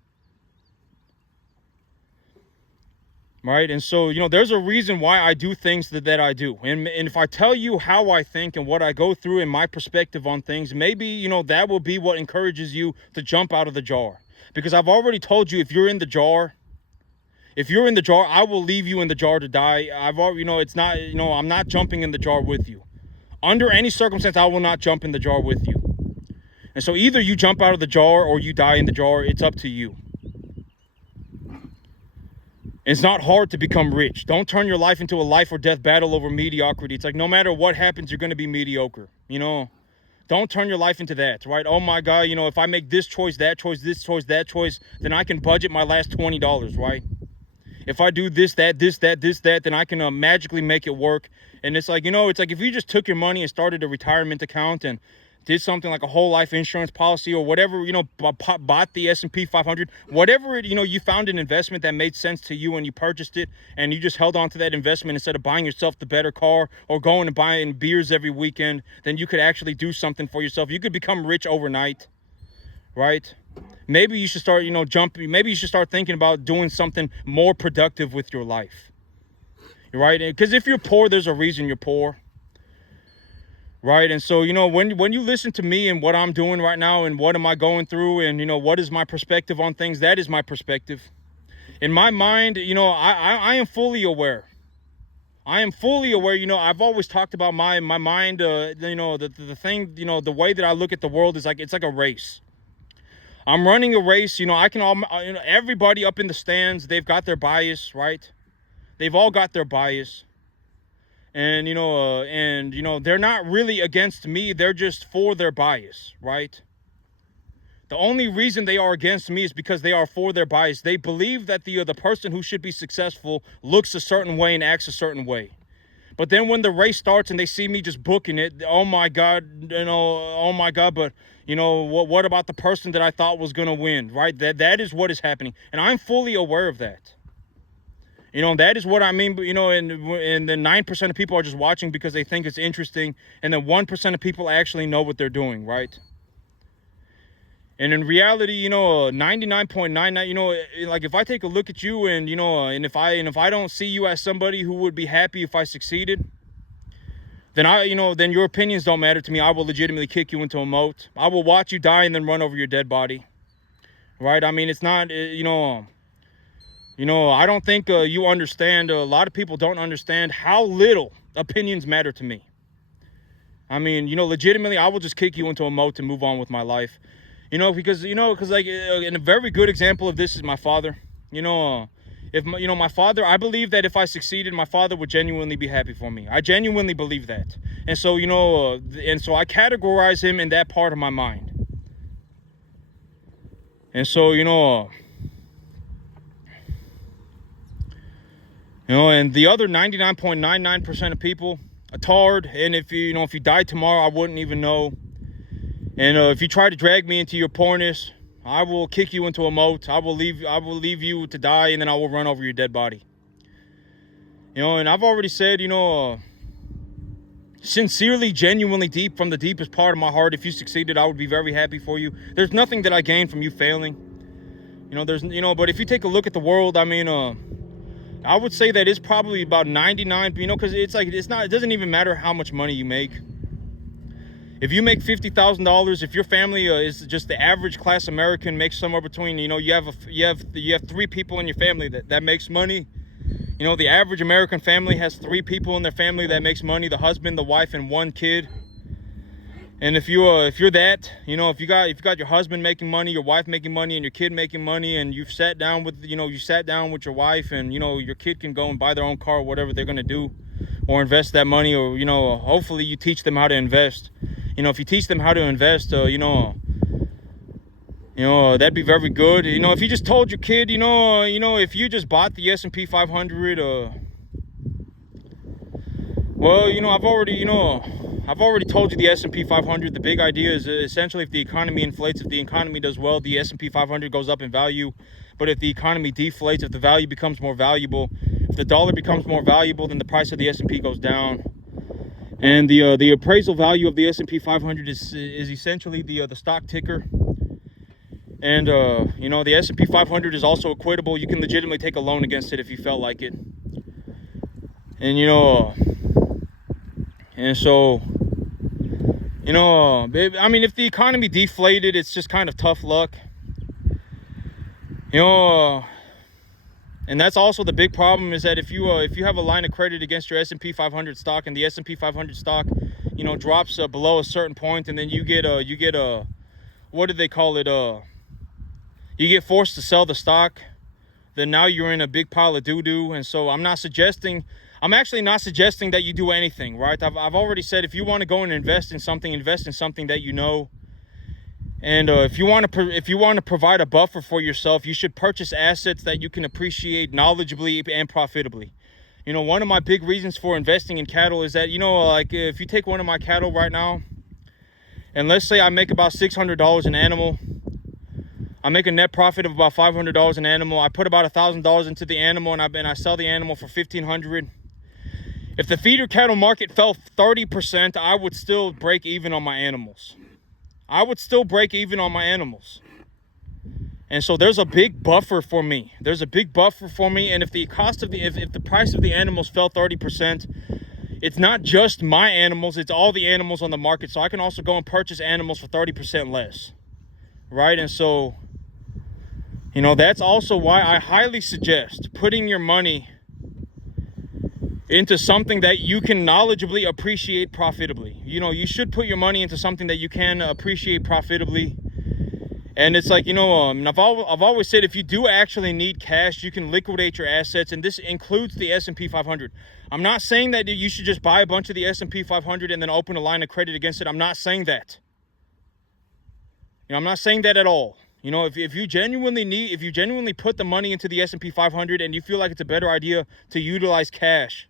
Right? And so, there's a reason why I do things that I do. And if I tell you how I think and what I go through and my perspective on things, maybe, that will be what encourages you to jump out of the jar. Because I've already told you, if you're in the jar, I will leave you in the jar to die. I've already, it's not, I'm not jumping in the jar with you. Under any circumstance, I will not jump in the jar with you. And so either you jump out of the jar or you die in the jar. It's up to you. It's not hard to become rich. Don't turn your life into a life or death battle over mediocrity. It's like no matter what happens, you're going to be mediocre. Don't turn your life into that, right? Oh my God, if I make this choice, that choice, this choice, that choice, then I can budget my last $20, right? If I do this, that, then I can magically make it work. And it's like, it's like if you just took your money and started a retirement account and did something like a whole life insurance policy or whatever, bought the S&P 500, whatever it, you found an investment that made sense to you and you purchased it and you just held on to that investment instead of buying yourself the better car or going and buying beers every weekend, then you could actually do something for yourself. You could become rich overnight, right? Maybe you should start, maybe you should start thinking about doing something more productive with your life, right? Because if you're poor, there's a reason you're poor. Right. And so, when you listen to me and what I'm doing right now and what am I going through and, what is my perspective on things, that is my perspective. In my mind, I am fully aware. I am fully aware. I've always talked about my mind, the thing, the way that I look at the world is like, it's like a race. I'm running a race. I can all, everybody up in the stands, they've got their bias, right? They've all got their bias. And, they're not really against me. They're just for their bias, right? The only reason they are against me is because they are for their bias. They believe that the person who should be successful looks a certain way and acts a certain way. But then when the race starts and they see me just booking it, oh my God, but, what about the person that I thought was going to win, right? That is what is happening. And I'm fully aware of that. That is what I mean, but, and the 9% of people are just watching because they think it's interesting, and then 1% of people actually know what they're doing, right? And in reality, 99.99, like if I take a look at you and, and if I don't see you as somebody who would be happy if I succeeded, then then your opinions don't matter to me. I will legitimately kick you into a moat. I will watch you die and then run over your dead body, right? I mean, it's not, I don't think you understand. A lot of people don't understand how little opinions matter to me. I mean, legitimately, I will just kick you into a moat and move on with my life. Because like, and a very good example of this is my father. If my father, I believe that if I succeeded, my father would genuinely be happy for me. I genuinely believe that. And so, and so I categorize him in that part of my mind. And so, and the other 99.99% of people are tired. And if you died tomorrow, I wouldn't even know. And if you try to drag me into your poorness, I will kick you into a moat. I will leave you to die, and then I will run over your dead body. And I've already said, sincerely, genuinely deep from the deepest part of my heart, if you succeeded, I would be very happy for you. There's nothing that I gain from you failing. But if you take a look at the world, I mean, I would say that it's probably about 99, because it doesn't even matter how much money you make. If you make $50,000, if your family is just the average class American, makes somewhere between, you have 3 people in your family that makes money. The average American family has 3 people in their family that makes money: the husband, the wife, and 1 kid. And if you're that, if you got your husband making money, your wife making money, and your kid making money, and you sat down with your wife, and your kid can go and buy their own car or whatever they're gonna do, or invest that money, or hopefully you teach them how to invest. If you teach them how to invest, that'd be very good. If you just told your kid, if you just bought the S&P 500, well, I've already told you the S&P 500. The big idea is essentially if the economy inflates, if the economy does well, the S&P 500 goes up in value. But if the economy deflates, if the value becomes more valuable, if the dollar becomes more valuable, then the price of the S&P goes down. And the appraisal value of the S&P 500 is essentially the stock ticker. And the S&P 500 is also equitable. You can legitimately take a loan against it if you felt like it. And and so, I mean, if the economy deflated, it's just kind of tough luck. And that's also the big problem, is that if you have a line of credit against your S&P 500 stock, and the S&P 500 stock, drops below a certain point, and then you get what do they call it? You get forced to sell the stock, then now you're in a big pile of doo-doo. And so I'm actually not suggesting that you do anything, right? I've already said, if you want to go and invest in something that you know. And if you want to provide a buffer for yourself, you should purchase assets that you can appreciate knowledgeably and profitably. One of my big reasons for investing in cattle is that, like if you take one of my cattle right now, and let's say I make about $600 an animal, I make a net profit of about $500 an animal. I put about $1,000 into the animal, and I sell the animal for $1,500. If the feeder cattle market fell 30%, I would still break even on my animals. And so there's a big buffer for me. And if the price of the animals fell 30%, it's not just my animals, it's all the animals on the market. So I can also go and purchase animals for 30% less, right? And so, that's also why I highly suggest putting your money into something that you can knowledgeably appreciate profitably. You should put your money into something that you can appreciate profitably. And it's like, I've always said, if you do actually need cash, you can liquidate your assets, and this includes the S&P 500. I'm not saying that you should just buy a bunch of the S&P 500 and then open a line of credit against it. I'm not saying that. I'm not saying that at all. If you genuinely put the money into the S&P 500 and you feel like it's a better idea to utilize cash,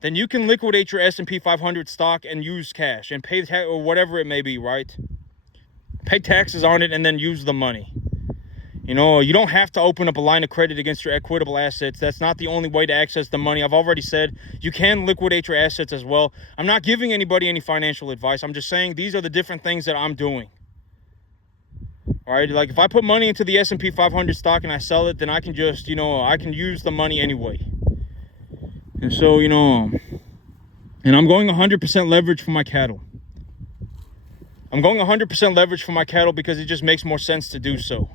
then you can liquidate your S&P 500 stock and use cash and pay or whatever it may be, right? Pay taxes on it and then use the money. You don't have to open up a line of credit against your equitable assets. That's not the only way to access the money. I've already said you can liquidate your assets as well. I'm not giving anybody any financial advice. I'm just saying these are the different things that I'm doing. All right, like if I put money into the S&P 500 stock and I sell it, then I can just, I can use the money anyway. And so, and I'm going 100% leverage for my cattle. I'm going 100% leverage for my cattle because it just makes more sense to do so.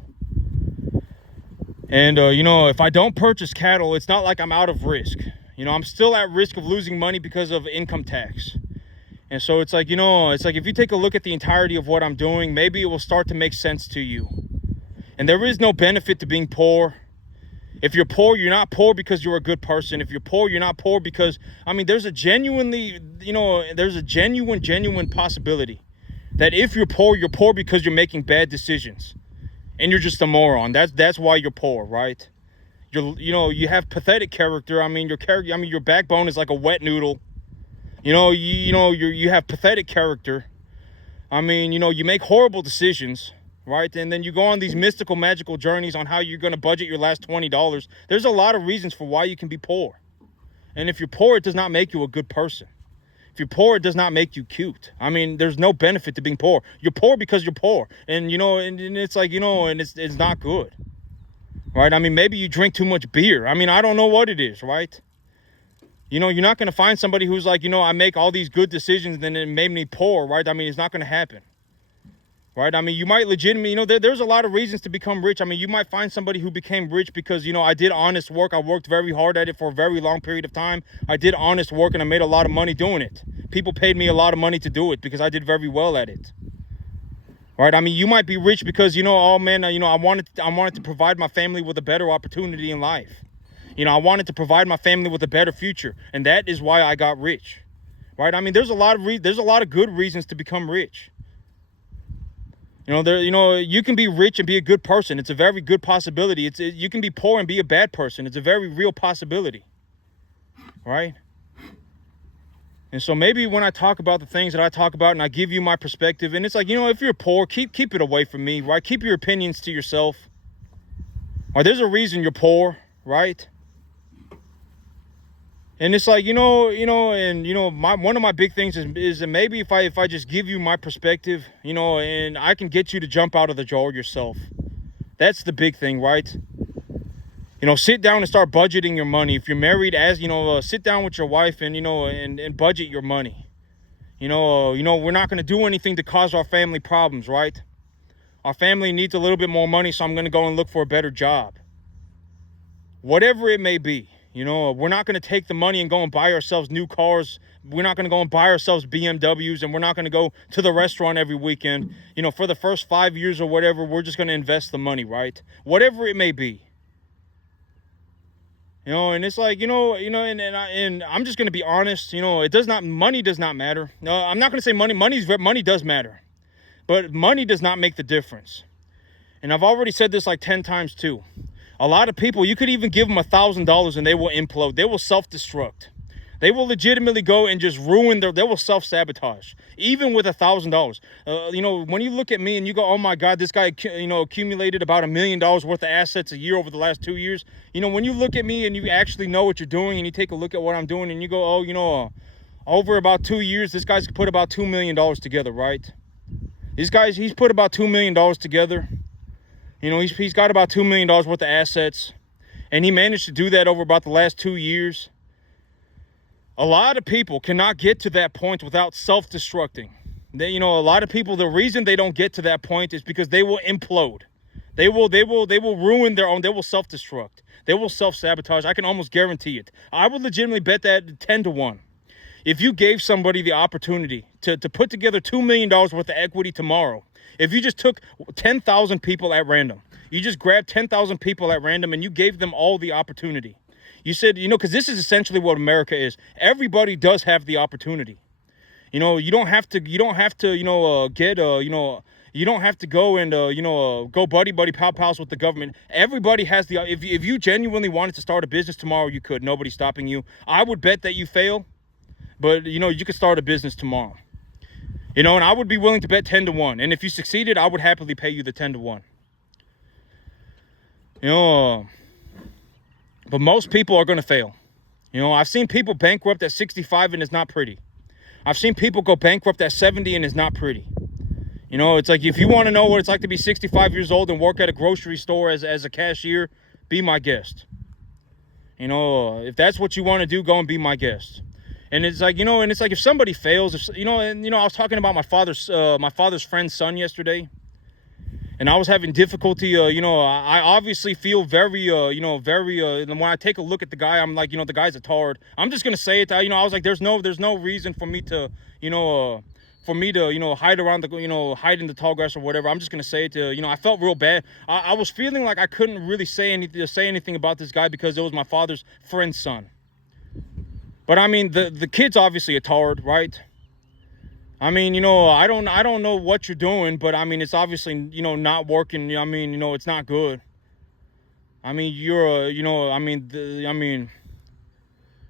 And, if I don't purchase cattle, it's not like I'm out of risk. I'm still at risk of losing money because of income tax. And so it's like, if you take a look at the entirety of what I'm doing, maybe it will start to make sense to you. And there is no benefit to being poor. If you're poor, you're not poor because you're a good person. If you're poor, you're not poor because, there's a genuine possibility that if you're poor because you're making bad decisions and you're just a moron. That's why you're poor, right? You have pathetic character. Your backbone is like a wet noodle. You have pathetic character. You make horrible decisions, right? And then you go on these mystical, magical journeys on how you're going to budget your last $20. There's a lot of reasons for why you can be poor. And if you're poor, it does not make you a good person. If you're poor, it does not make you cute. There's no benefit to being poor. You're poor because you're poor. And, and it's like, and it's not good, right? Maybe you drink too much beer. I don't know what it is, right? You're not going to find somebody who's like, I make all these good decisions and then it made me poor, right? It's not going to happen, right? I mean, you might legitimately, there's a lot of reasons to become rich. I mean, you might find somebody who became rich because, I did honest work. I worked very hard at it for a very long period of time. I did honest work and I made a lot of money doing it. People paid me a lot of money to do it because I did very well at it. Right? I mean, you might be rich because, oh man, I wanted to provide my family with a better opportunity in life. I wanted to provide my family with a better future, and that is why I got rich. Right? I mean, there's a lot of good reasons to become rich. You can be rich and be a good person. It's a very good possibility. You can be poor and be a bad person. It's a very real possibility. Right? And so maybe when I talk about the things that I talk about and I give you my perspective, and it's like, if you're poor, keep it away from me, right? Keep your opinions to yourself. Right? There's a reason you're poor, right? And it's like, one of my big things is that maybe if I just give you my perspective, and I can get you to jump out of the jar yourself. That's the big thing, right? Sit down and start budgeting your money. If you're married, sit down with your wife and, and budget your money. We're not going to do anything to cause our family problems, right? Our family needs a little bit more money, so I'm going to go and look for a better job. Whatever it may be. We're not going to take the money and go and buy ourselves new cars. We're not going to go and buy ourselves BMWs, and we're not going to go to the restaurant every weekend. For the first 5 years or whatever, we're just going to invest the money, right? Whatever it may be. And it's like, and I'm just going to be honest, money does not matter. No, I'm not going to say money does matter, but money does not make the difference. And I've already said this like 10 times too. A lot of people, you could even give them $1,000 and they will implode. They will self-destruct. They will legitimately go and just they will self-sabotage, even with $1,000. When you look at me and you go, oh my God, this guy, accumulated about $1 million worth of assets a year over the last 2 years. When you look at me and you actually know what you're doing and you take a look at what I'm doing and you go, over about 2 years, this guy's put about $2 million together, right? He's put about $2 million together. He's got about $2 million worth of assets, and he managed to do that over about the last 2 years. A lot of people cannot get to that point without self-destructing. A lot of people, the reason they don't get to that point is because they will implode. They will ruin their own. They will self-destruct. They will self-sabotage. I can almost guarantee it. I would legitimately bet that 10-1. If you gave somebody the opportunity to put together $2 million worth of equity tomorrow, if you just took 10,000 people at random, you just grabbed 10,000 people at random and you gave them all the opportunity. You said, because this is essentially what America is. Everybody does have the opportunity. You don't have to go and, go buddy pal pals with the government. Everybody has if you genuinely wanted to start a business tomorrow, you could. Nobody's stopping you. I would bet that you fail, but, you could start a business tomorrow. And I would be willing to bet 10-1. And if you succeeded, I would happily pay you the 10-1. But most people are going to fail. I've seen people bankrupt at 65 and it's not pretty. I've seen people go bankrupt at 70 and it's not pretty. It's like, if you want to know what it's like to be 65 years old and work at a grocery store as a cashier, be my guest. If that's what you want to do, go and be my guest. And it's like, if somebody fails, I was talking about my father's friend's son yesterday. And I was having difficulty, I obviously feel very, when I take a look at the guy, I'm like, the guy's a tard. I'm just going to say it. I was like, there's no reason for me to, hide around hide in the tall grass or whatever. I'm just going to say it. I felt real bad. I was feeling like I couldn't really say anything about this guy because it was my father's friend's son. But I mean, the kid's obviously a tard, right? I mean, I don't know what you're doing, but I mean, it's obviously, not working. I mean, it's not good. I mean,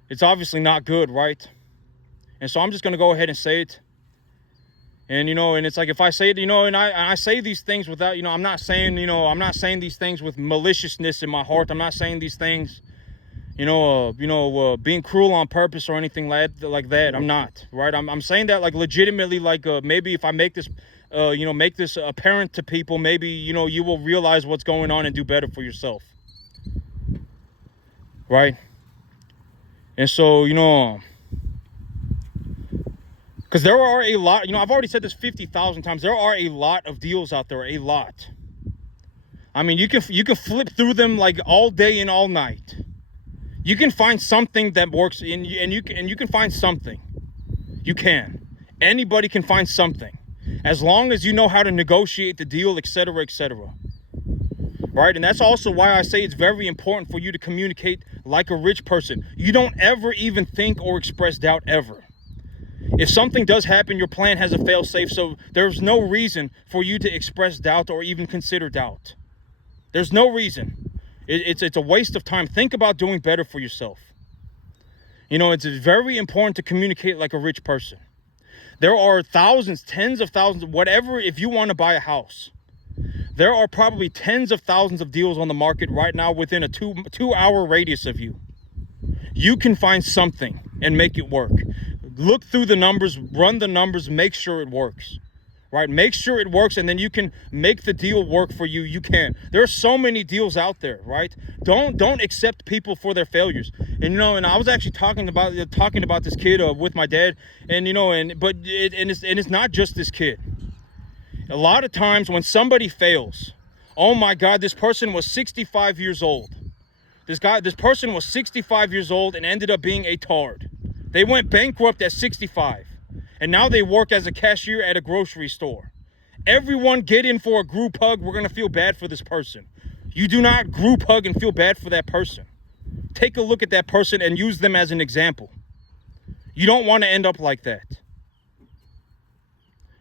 it's obviously not good, right? And so I'm just going to go ahead and say it. And, and it's like, if I say it, and I say these things without, I'm not saying these things with maliciousness in my heart. I'm not saying these things, being cruel on purpose or anything like that. I'm not, right? I'm saying that like legitimately, like maybe if I make this apparent to people, maybe, you will realize what's going on and do better for yourself. Right? And so, Because there are a lot, you know, I've already said this 50,000 times. There are a lot of deals out there, a lot. I mean, you can flip through them like all day and all night. You can find something that works, and you can find something. You can. Anybody can find something, as long as you know how to negotiate the deal, etc., etc. Right? And that's also why I say it's very important for you to communicate like a rich person. You don't ever even think or express doubt ever. If something does happen, your plan has a fail-safe, so there's no reason for you to express doubt or even consider doubt. There's no reason. It's a waste of time. Think about doing better for yourself. You know, it's very important to communicate like a rich person. There are thousands, tens of thousands, whatever, if you want to buy a house. There are probably tens of thousands of deals on the market right now within a two-hour radius of you. You can find something and make it work. Look through the numbers, run the numbers, make sure it works, right? Make sure it works, and then you can make the deal work for you. You can. There are so many deals out there, right? Don't accept people for their failures. And you know, and I was actually talking about this kid with my dad, and you know, it's not just this kid. A lot of times when somebody fails, oh my God, this person was 65 years old. This person was 65 years old and ended up being a tard. They went bankrupt at 65, and now they work as a cashier at a grocery store. Everyone get in for a group hug. We're going to feel bad for this person. You do not group hug and feel bad for that person. Take a look at that person and use them as an example. You don't want to end up like that.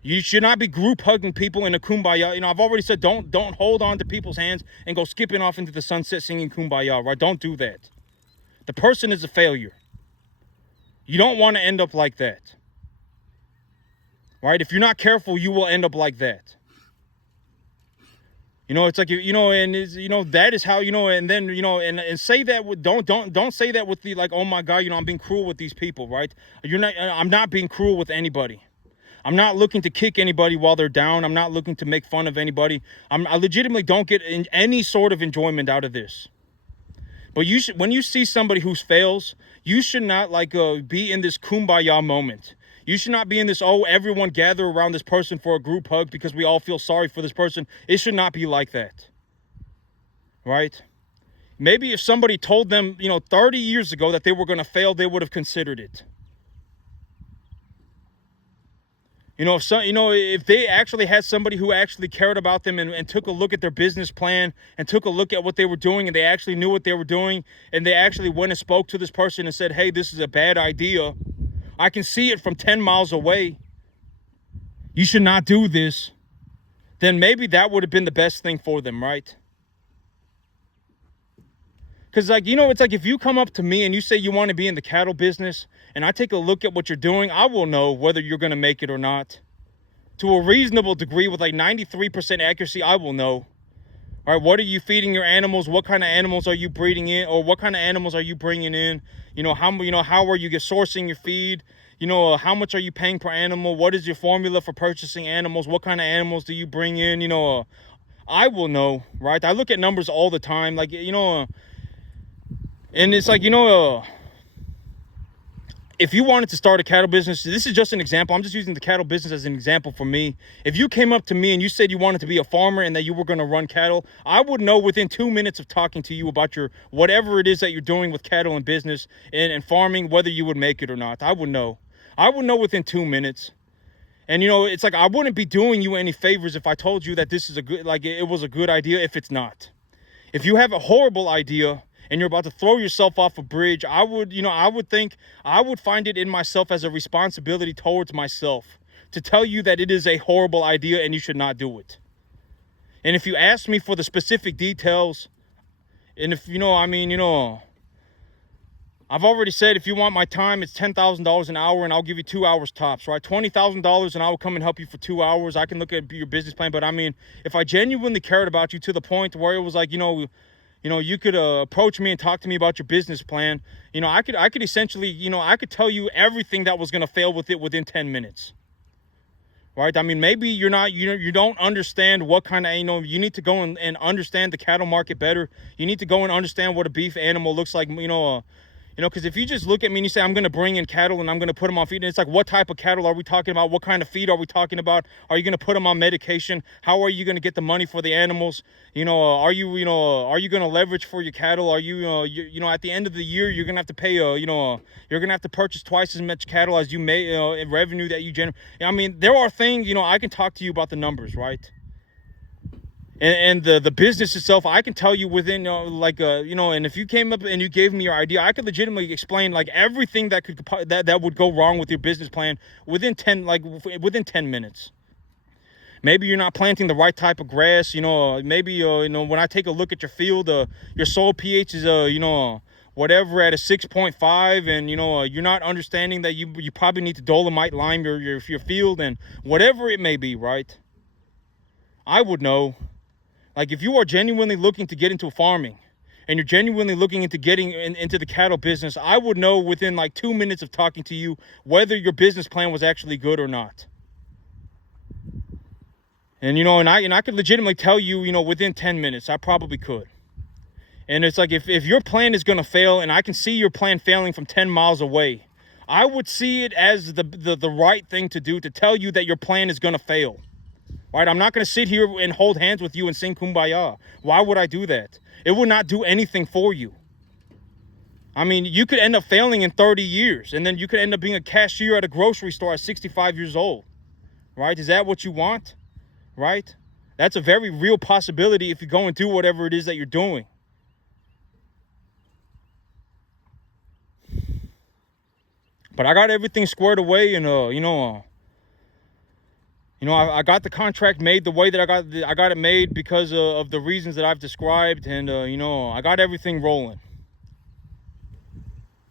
You should not be group hugging people in a kumbaya. You know, I've already said don't hold on to people's hands and go skipping off into the sunset singing kumbaya, right? Don't do that. The person is a failure. You don't want to end up like that. Right? If you're not careful, you will end up like that. You know, it's like, you know, and you know, that is how, you know, and then, you know, and say that with, don't say that with the, like, oh my God, you know, I'm being cruel with these people, right? I'm not being cruel with anybody. I'm not looking to kick anybody while they're down. I'm not looking to make fun of anybody. I legitimately don't get any sort of enjoyment out of this. But you should, when you see somebody who fails, you should not like be in this kumbaya moment. You should not be in this, oh, everyone gather around this person for a group hug because we all feel sorry for this person. It should not be like that. Right? Maybe if somebody told them, you know, 30 years ago that they were going to fail, they would have considered it. You know, if they actually had somebody who actually cared about them and took a look at their business plan and took a look at what they were doing, and they actually knew what they were doing, and they actually went and spoke to this person and said, hey, this is a bad idea. I can see it from 10 miles away. You should not do this. Then maybe that would have been the best thing for them, right? Because, like, you know, it's like if you come up to me and you say you want to be in the cattle business and I take a look at what you're doing, I will know whether you're going to make it or not. To a reasonable degree, with like 93% accuracy, I will know. All right, what are you feeding your animals? What kind of animals are you breeding in? Or what kind of animals are you bringing in? You know, how are you sourcing your feed? You know, how much are you paying per animal? What is your formula for purchasing animals? What kind of animals do you bring in? You know, I will know, right? I look at numbers all the time, like, you know, and it's like, you know, if you wanted to start a cattle business, this is just an example. I'm just using the cattle business as an example for me. If you came up to me and you said you wanted to be a farmer and that you were going to run cattle, I would know within 2 minutes of talking to you about your whatever it is that you're doing with cattle and business and farming, whether you would make it or not. I would know. I would know within 2 minutes. And, you know, it's like I wouldn't be doing you any favors if I told you that this is a good, like, it was a good idea if it's not. If you have a horrible idea and you're about to throw yourself off a bridge, I would find it in myself as a responsibility towards myself to tell you that it is a horrible idea and you should not do it. And if you ask me for the specific details, and if, you know, I mean, you know, I've already said if you want my time, it's $10,000 an hour and I'll give you 2 hours tops, right? $20,000 and I will come and help you for 2 hours. I can look at your business plan, but I mean, if I genuinely cared about you to the point where it was like, you know, you could approach me and talk to me about your business plan. You know, I could essentially, you know, I could tell you everything that was going to fail with it within 10 minutes. Right? I mean, maybe you don't understand what kind of, you know, you need to go and understand the cattle market better. You need to go and understand what a beef animal looks like. You know, You know, because if you just look at me and you say, I'm going to bring in cattle and I'm going to put them on feed, and it's like, what type of cattle are we talking about? What kind of feed are we talking about? Are you going to put them on medication? How are you going to get the money for the animals? You know, are you going to leverage for your cattle? Are you know, at the end of the year, you're going to have to pay, you're going to have to purchase twice as much cattle as you may, in revenue that you generate. I mean, there are things, you know, I can talk to you about the numbers, right? And the business itself, I can tell you within, you know, and if you came up and you gave me your idea, I could legitimately explain like everything that could that would go wrong with your business plan within 10 minutes. Maybe you're not planting the right type of grass, you know. Maybe you know, when I take a look at your field, your soil pH is you know, whatever at a 6.5, and you know, you're not understanding that you probably need to dolomite lime your field, and whatever it may be, right? I would know. Like, if you are genuinely looking to get into farming and you're genuinely looking into getting into the cattle business, I would know within like 2 minutes of talking to you whether your business plan was actually good or not. And, you know, and I could legitimately tell you, you know, within 10 minutes, I probably could. And it's like, if your plan is going to fail and I can see your plan failing from 10 miles away, I would see it as the right thing to do, to tell you that your plan is going to fail. Right? I'm not going to sit here and hold hands with you and sing Kumbaya. Why would I do that? It would not do anything for you. I mean, you could end up failing in 30 years, and then you could end up being a cashier at a grocery store at 65 years old. Right? Is that what you want? Right? That's a very real possibility if you go and do whatever it is that you're doing. But I got everything squared away, and you know, I got the contract made the way that I got it made because of the reasons that I've described, and you know, I got everything rolling.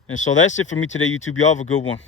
And so that's it for me today, YouTube. Y'all have a good one.